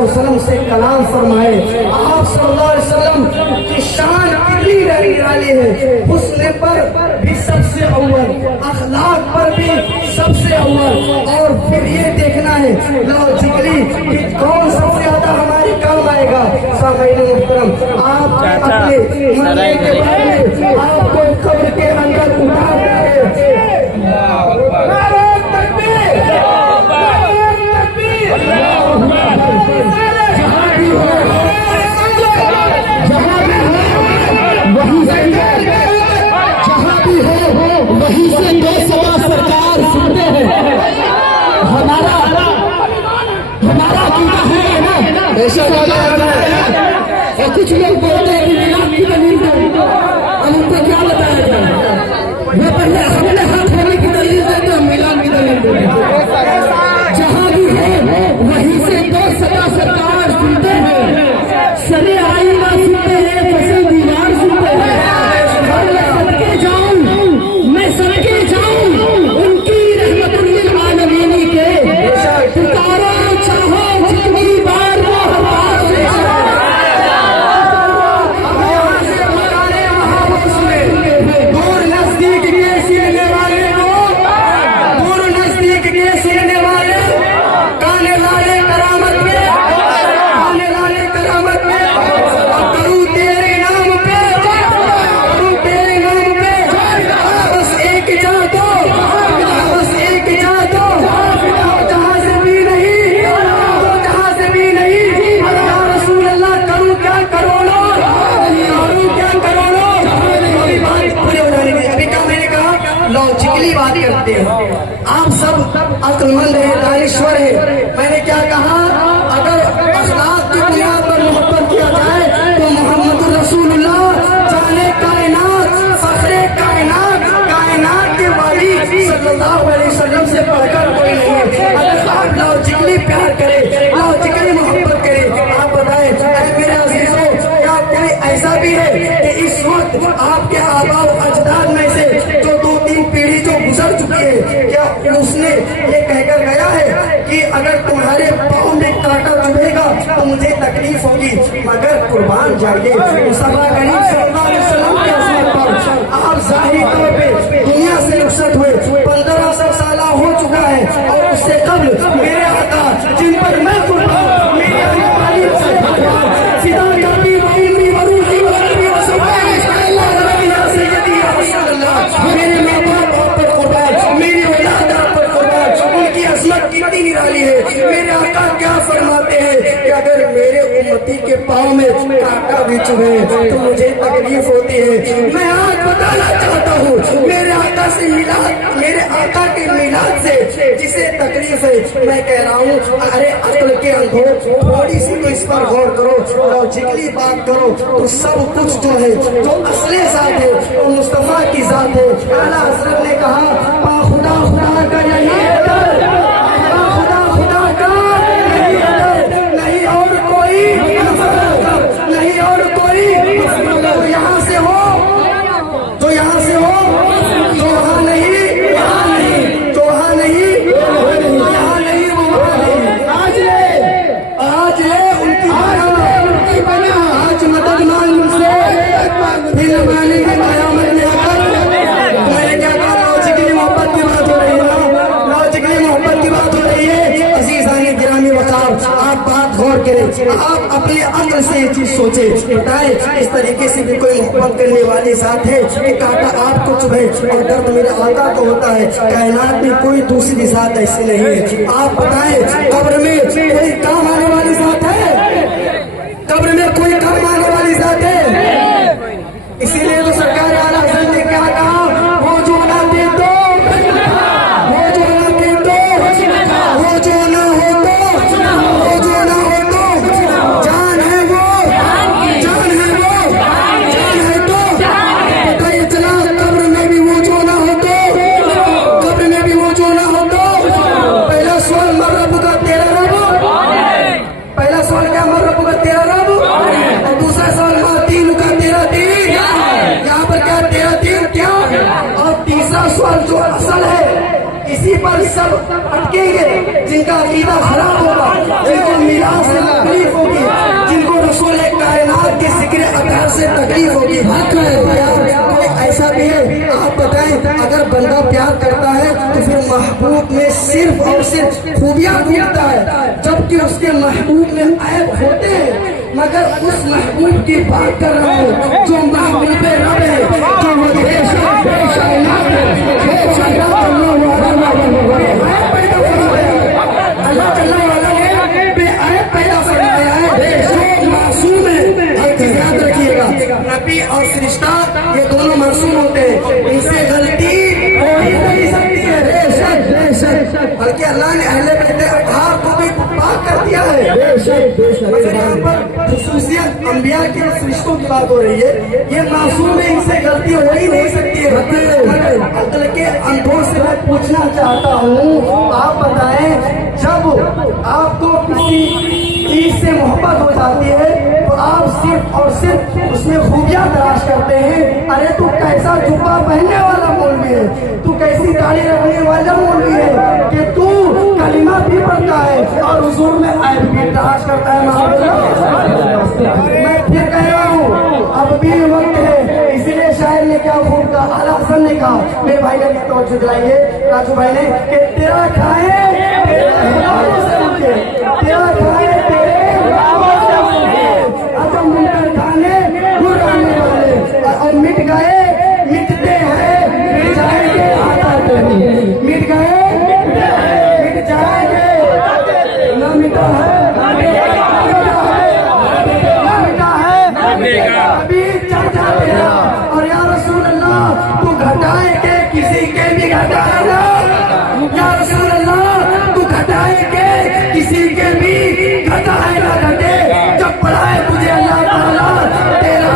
वसल्लम से कलाम फरमाए। आप सल्लल्लाहु अलैहि वसल्लम की शान कितनी निराली है, हुस्न पर भी सबसे अव्वल, अखलाक पर भी सबसे अव्वल। और फिर ये देखना है लॉजिकली कि कौन सबसे ज्यादा हमारे काम आएगा। सामईन मुहतरम, आप अपने मरने के बाद में आपको कब्र के अंदर उतार देंगे। वही से दो सवा सरकार सुनते हैं। हमारा अकीदा है ना, ऐसा और कुछ लोग बोलते हैं कि मिलाद की दलील दो, हम उनको क्या बताया जाए। वो पहले अपने हाथ होने की दलील देते हैं, मिलाद की दलील देते हैं। जहाँ भी है वहीं से दो सवा सरकार सुनते हैं, सरे आईना सुनते हैं, फसल दीवार सुनते हैं। मैं सड़के जाऊं उनकी रहमतुल आलमीन के पुकारो चाहो जितनी बार वो दूर नजदीक के सीने वाले को, दूर नजदीक के सीने वाले काने लाले करामत में, काने लाले करामत में, करूं तेरे नाम पे, करूं तेरे नाम पे, बस एक जा दो, बस एक जा दो, जहां से भी नहीं, जहां से भी नहीं। या रसूल अल्लाह करूं क्या करोड़ो, करूं क्या करोड़ो। अभी बात पूरी हो जाने की, अभी क्या मैंने कहा लॉजिकली बात करते हैं। आप सब अक्लमंद है, दानिश्वर है। मैंने क्या कहा, अगर अखलाक की बुनियाद पर मोहब्बत किया जाए तो मोहम्मद रसूलुल्लाह जाने कायनात, फखरे कायनात, कायनात के वाली सल्लल्लाहु अलैहि वसल्लम से बढ़कर कोई नहीं है। अगर आप लॉजिकली प्यार करें, लॉजिकली मोहब्बत करें, आप बताएं मेरे अजीजों, क्या कोई ऐसा भी है कि इस वक्त आपके आबा अजदाद में से जो 2-3 पीढ़ी जो गुजर चुकी है, क्या उसने ये कहकर गया है कि अगर तुम्हारे पाँव में कांटा चुभेगा तो मुझे तकलीफ होगी, मगर कुर्बान जाइए मुस्तफा करीम सल्लल्लाहु अलैहि वसल्लम के असर पर। आप जाहिर तौर पे दुनिया से रुखसत हुए 1500 साल हो चुका है, और उससे कबल मेरे आका जिन पर मैं कुर्बान, मेरे आने वाली फिदा करती मेरे माँ बाप आप पर कुर्बान, मेरी औलाद आप पर कुर्बान। उनकी असमत कितनी निराली है। मेरे आका क्या फरमाते हैं कि अगर मेरे उम्मती के पाँव में कांटा भी चुभे तो मुझे तकलीफ होती है। मैं आज बताना चाहता हूँ मेरे आका से मिलाद, मेरे आका के मिलाद से जिसे तकलीफ है, मैं कह रहा हूँ अरे अक्ल के अंधो थोड़ी सी तो इस पर गौर करो, लॉजिकली बात करो तो सब कुछ जो है, जो असली जात है वो मुस्तफा की जात है। आला हज़रत ने कहा खुदा खुदा का यही खुदा खुदा का यही नहीं और कोई, नहीं और कोई। तो यहाँ से हो, तो यहाँ से हो, तो वहाँ नहीं, यहाँ नहीं, तो वहाँ नहीं, यहाँ नहीं, वो वहाँ नहीं। आज ले उनकी बना, आज मदद मांग मुझसे, फिर मांगेंगे कयामत में आकर। मैंने क्या कहा, लॉजिकली मोहब्बत की बात हो रही है, लॉजिकली मोहब्बत की बात हो रही है। अजीज़ानी गिरामी वक़ार, आप बात गौर करें, आप अपने अक्ल से ये चीज सोचे, बताए इस तरीके से भी कोई मोहब्बत करने वाली जात है कि कांटा आपको चुभे और दर्द मेरे आका को होता है। कायनात में कोई दूसरी जात ऐसी नहीं है। आप बताएं कब्र में कोई काम आने वाली जात है, कब्र में कोई काम आने वाली जात है। इसीलिए तो सरकार आला हज़रत ने क्या कहा, वो जो ना दे दो, वो जो ना दे दो, वो जो ना हो दो, वो जो ना हो दो, जान है वो, जान है वो, जान है तो पता ये चला कब्र में भी वो जो ना हो दो, कब्र में भी वो जो ना हो दो। पहला सवाल मर रब का तेरा रब, पहला सवाल क्या मर रब का तेरा रब, और दूसरा पर सब अटकेंगे जिनका अकीदा खराब होगा, जिनको मिलाद से तकलीफ होगी, जिनको रसूल कायनात के जिक्र अतार से तकलीफ होगी। ऐसा भी है, आप बताएं, अगर बंदा प्यार करता है तो फिर महबूब में सिर्फ और सिर्फ खूबियां ढूंढता है, जबकि उसके महबूब में ऐब होते हैं। मगर उस महबूब की बात कर रहा हूँ जो महबूब रब है, जो अल्लाह तआला ने बेअयब पैदा फरमाया है, जो मासूम है। एक चीज याद रखिएगा, नबी और फरिश्ता ये दोनों मासूम होते हैं, इनसे गलती हो ही नहीं सकती है। बल्कि अल्लाह ने अहले बैत अत्हार को भी पाक कर दिया है। मगर यहाँ पर खुसूसियत अंबिया के फरिश्तों की बात हो रही है, ये मासूम है, इनसे गलती हो ही नहीं सकती है। मगर अक्ल के अंधों से मैं पूछना चाहता हूँ, आप बताएं, जब आपको किसी चीज से मोहब्बत हो जाती है तो आप सिर्फ और सिर्फ उसमें खूबियां तलाश करते हैं। अरे तू कैसा जुब्बा पहनने वाला मौलवी है, तू कैसी दाढ़ी रखने वाला मौलवी है कि तू कलिमा भी पढ़ता है और हुजूर में ऐब भी तलाश करता है। मैं फिर कह रहा हूँ, अब भी वक्त है, इसलिए शायर ने क्या खूब कहा, आला हसन ने कहा, मेरे भाई ने तवज्जो दिलाई है, राजू भाई ने, कि तेरा खाए तेरा खाए और मिट गए मिटते हैं, मिट जाएंगे मिट गए मिट जाएंगे, न मिटा है अभी चल जाते हैं। और या रसूल अल्लाह तू घटाए के किसी के भी घटाए ना, या रसूल अल्लाह तू घटाए के किसी के भी घटाए ना घटे, जब पढ़ाए तुझे अल्लाह ताला तेरा,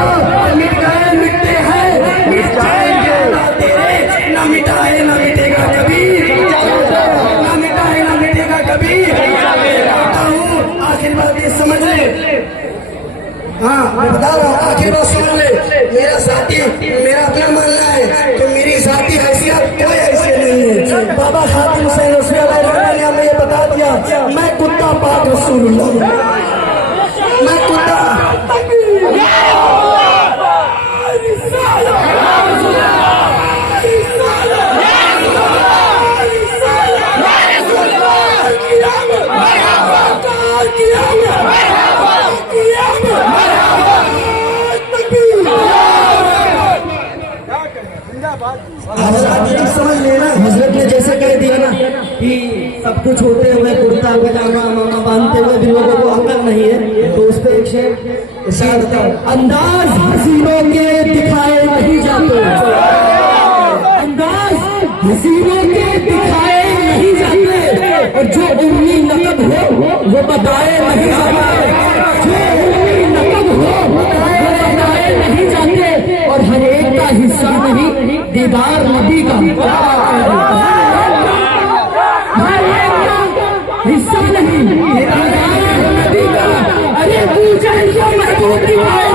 मिट गए मिटते हैं मिट जाएंगे ना तेरे, ना मिटाए ना मिटेगा कभी, ना मिटाए ना मिटेगा कभी। आखिर बात ये समझ ले, हाँ मैं बता रहा हूँ, आखिर बात सुन ले, मेरा साथी, मेरा अपना मानना है कि मेरी साथी हैसियत कोई हैसियत नहीं है। बाबा खातिम हुसैन रसूल ने हमें ये बता दिया, मैं कुत्ता पाक रसूलुल्लाह, मैं कुत्ता समझ लेना। हजरत ने जैसे कह दिया ना कि सब कुछ होते हुए कुर्ता पजामा मामा बांधते हुए भी लोगों को अकल नहीं है, तो उस पर एक शेर, अंदाज हसीनों के दिखाए नहीं जाते, अंदाज हसीनों के दिखाए नहीं जाते, और जो उम्मी नकद हो वो बताए नहीं जाते, जो उम्मी नकद हो वो बताए नहीं जाते, और हर एक का हिस्सा नहीं दीदार नबी का, हर एक का हिस्सा नहीं दीदार नबी का। अरे पूछे जो महबूब दिखाए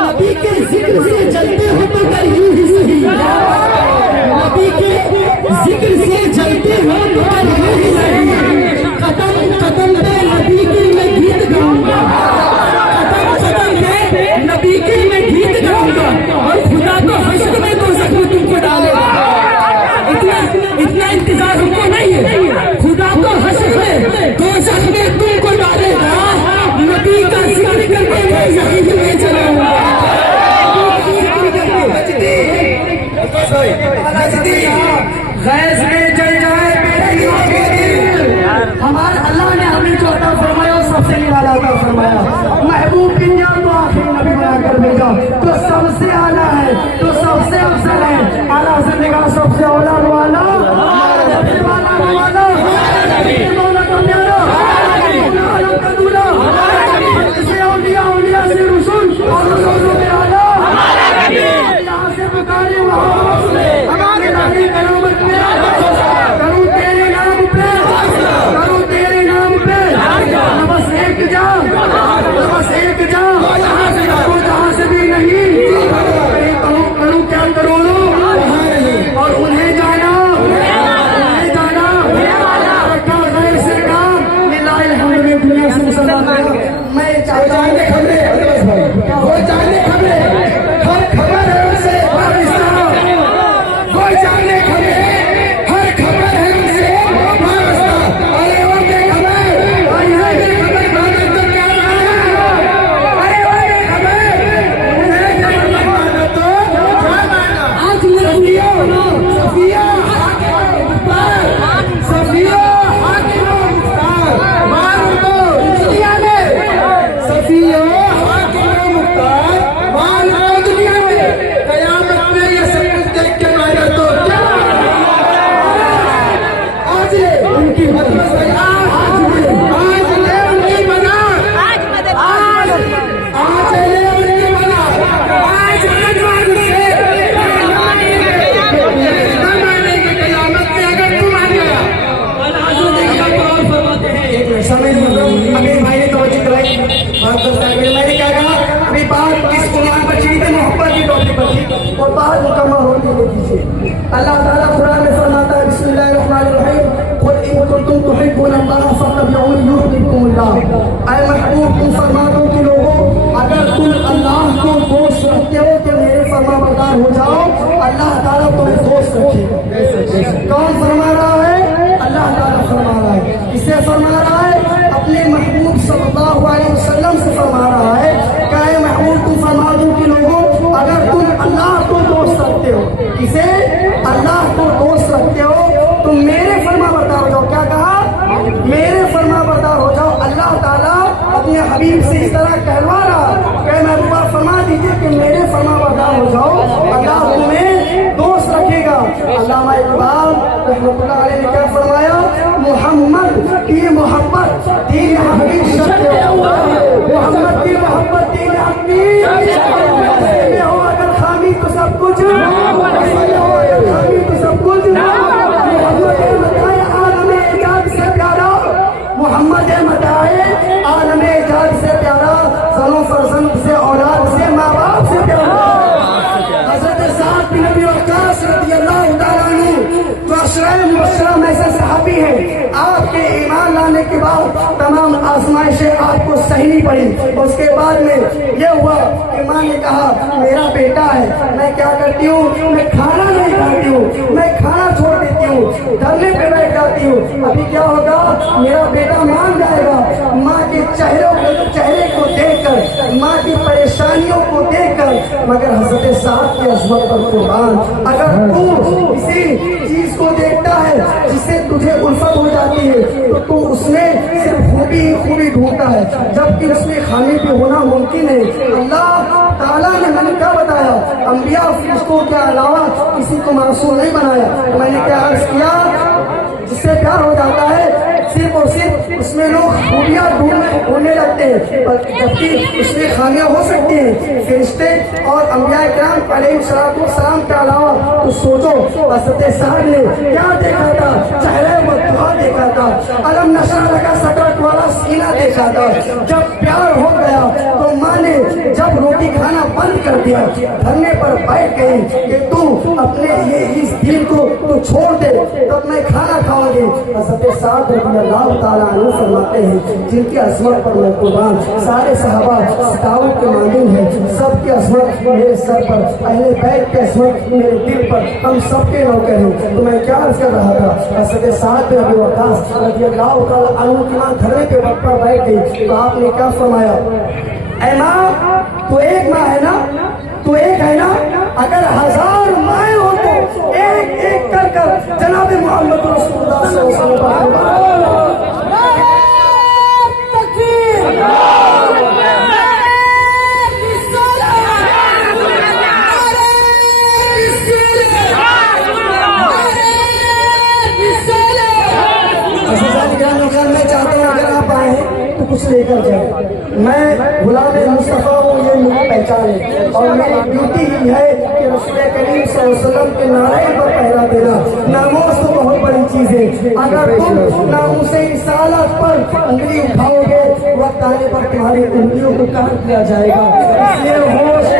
नबी के जिक्र से चलते हो तो कर यूं ही सही, नबी के अभी बात किसको वहां बची थी, मोहब्बत की टॉपिक बची और बात मुकम्मल होने दीजिए। अल्लाह ताला कुरान में फरमाता है बिस्मिल्लाहिर्रहमानिर्रहीम, कुल इन कुंतुम तुहिब्बुनल्लाह फत्तबिऊनी युहब्बुकुमुल्लाह। ऐ महबूब तुम फरमा दो कि लोगों, अगर तुम अल्लाह को दोस्त रखते हो तो मेरे फरमाबरदार हो जाओ, अल्लाह ताला तुम्हें दोस्त रखेगा। कौन फरमा रहा है? अल्लाह ताला फरमा रहा है। किसे फरमा रहा है? अपने महबूब सल्लल्लाहु अलैहि वसल्लम से फरमा रहा है। क्या है महबूब तुम फरमा दो कि लोगों, अगर तुम अल्लाह को दोस्त रखते हो, किसे? अल्लाह को दोस्त रखते हो, तुम मेरे फरमाबरदार हो जाओ। क्या कहा? मेरे फरमाबरदार हो जाओ। अल्लाह ताला अपने हबीब से इस तरह कहलवा रहा है। महबूबा फरमा दीजिए कि मेरे फरमाबरदार हो जाओ, अल्लाह तुम्हें दोस्त रखेगा। अल्लामा इकबाल रहमतुल्लाह अलैह ने क्या फरमाया? मोहम्मद की मोहब्बत दीन हबीब शर्त है, मोहम्मद की मोहब्बत दीन हबीब में हो अगर खामी तो सब कुछ, खामी तो सब कुछ। मोहम्मद मताए आलम इजाद से प्यारा, मोहम्मद मताए आलम इजाद से प्यारा, सनो फरजंद से औलाद से माँ बाप से प्यारा। हज़रत साद बिन अबी वक्कास रज़ियल्लाहु ताला अन्हु जो अशराए मुबश्शरा में से सहाबी हैं, आपके ईमान लाने के बाद तमाम आजमाइशें आपको सहनी पड़ी। उसके बाद में यह हुआ कि माँ ने कहा मेरा बेटा है, मैं क्या करती हूँ, मैं खाना नहीं खाती हूँ, मैं खाना छोड़ देती हूँ, धरने पे बैठ जाती हूँ। अभी क्या होगा? मेरा बेटा मान जाएगा। माँ के चेहरे को देखकर, माँ की परेशानियों को देखकर, मगर हज़रत साद की अज़मत पर कुर्बान, अगर तू किसी चीज को देखता है जिससे तुझे उल्फत हो जाती है तो तू उसमें सिर्फ खूबी ही खूबी ढूंढता है, जबकि उसमें खामी भी होना मुमकिन है। अल्लाह ताला ने मैंने क्या बताया, अंबिया फरिश्तों के अलावा किसी को मासूम नहीं बनाया। मैंने क्या अर्ज किया, जिससे प्यार हो जाता है सिर्फ और सिर्फ उसमें लोग खूबियां ढूंढने लगते हैं, जबकि उसमें खामियां हो सकती हैं। फरिश्ते और अंबिया किराम अलैहिस्सलाम के अलावा तो सोचो, हज़रत साद ने क्या देखा था? चेहरे वद्दुहा देखा था, अलम नशा लगा सकरत वाला सीना देखा था। जब प्यार हो गया तो माँ ने जब रोटी खाना बंद कर दिया, धरने पर बैठ गई कि तू अपने ये इस दिल को तू छोड़ दे, तब मैं खाना खाऊंगी। हज़रत साद रज़ियल्लाहु ताला अन्हु फरमाते हैं, जिनकी अज़मत पर मैं कुर्बान, सारे सहाबा सतावत के मामून हैं, सबकी अज़मत मेरे सर पर, अहले बैत की अज़मत मेरे दिल पर, हम सबके नौकर हैं। तो मैं क्या अर्ज कर रहा था, हज़रत साद बिन अबी वक्कास रज़ियल्लाहु ताला अन्हु की मां धरने पे वक्त पर बैठ गई तो आपने क्या फरमाया? ऐ माँ, तू एक माँ है ना, तू एक है ना, अगर 1000 माएँ हो तो एक एक कर कर जनाब मोहम्मद रसूलुल्लाह सल्लल्लाहु अलैहि वसल्लम मैं चाहता हूँ अगर आप आए तो कुछ लेकर जाए। मैं गुलाम मुस्तफ़ा हूँ, ये मेरी पहचान है और मेरी ड्यूटी ही है कि रसूल करीम सल्लल्लाहु अलैहि वसल्लम के नारे पर पहरा देना। नामोस तो बहुत बड़ी चीज है, अगर तुम नामोसे रिसालत पर उंगली उठाओगे, वक्त आने पर तुम्हारी उंगलियों को काट दिया जाएगा। इसलिए होश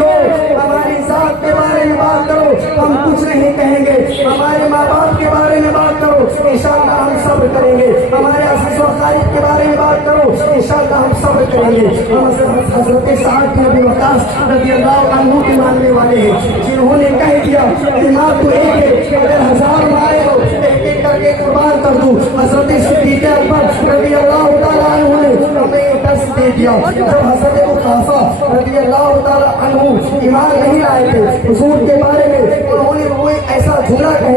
लो, हमारी जात के बारे में बात करो, हम कुछ नहीं कहेंगे। हमारे माँ बाप के बारे में बात करो, इंशाअल्लाह हम सब्र करेंगे। हमारे अज़ीज़ व क़रीब के बारे में बात करो, इंशाअल्लाह हम सब्र करेंगे। हम हज़रत साद बिन अबी वक्कास रज़ियल्लाहु अन्हु के मानने वाले हैं, जिन्होंने कह दिया कि माँ तो एक है, अगर 1000 माए हो एक एक करके कुर्बान कर दूं। हज़रत सिद्दीक़ अकबर रज़ियल्लाहु ताला अन्हु ने हमें दर्स दे दिया। जब हज़रत मुक़ाफ़ा रज़ियल्लाहु ताला अन्हु ईमान नहीं लाए थे, हुज़ूर के बारे में उन्होंने कोई ऐसा जुमला कह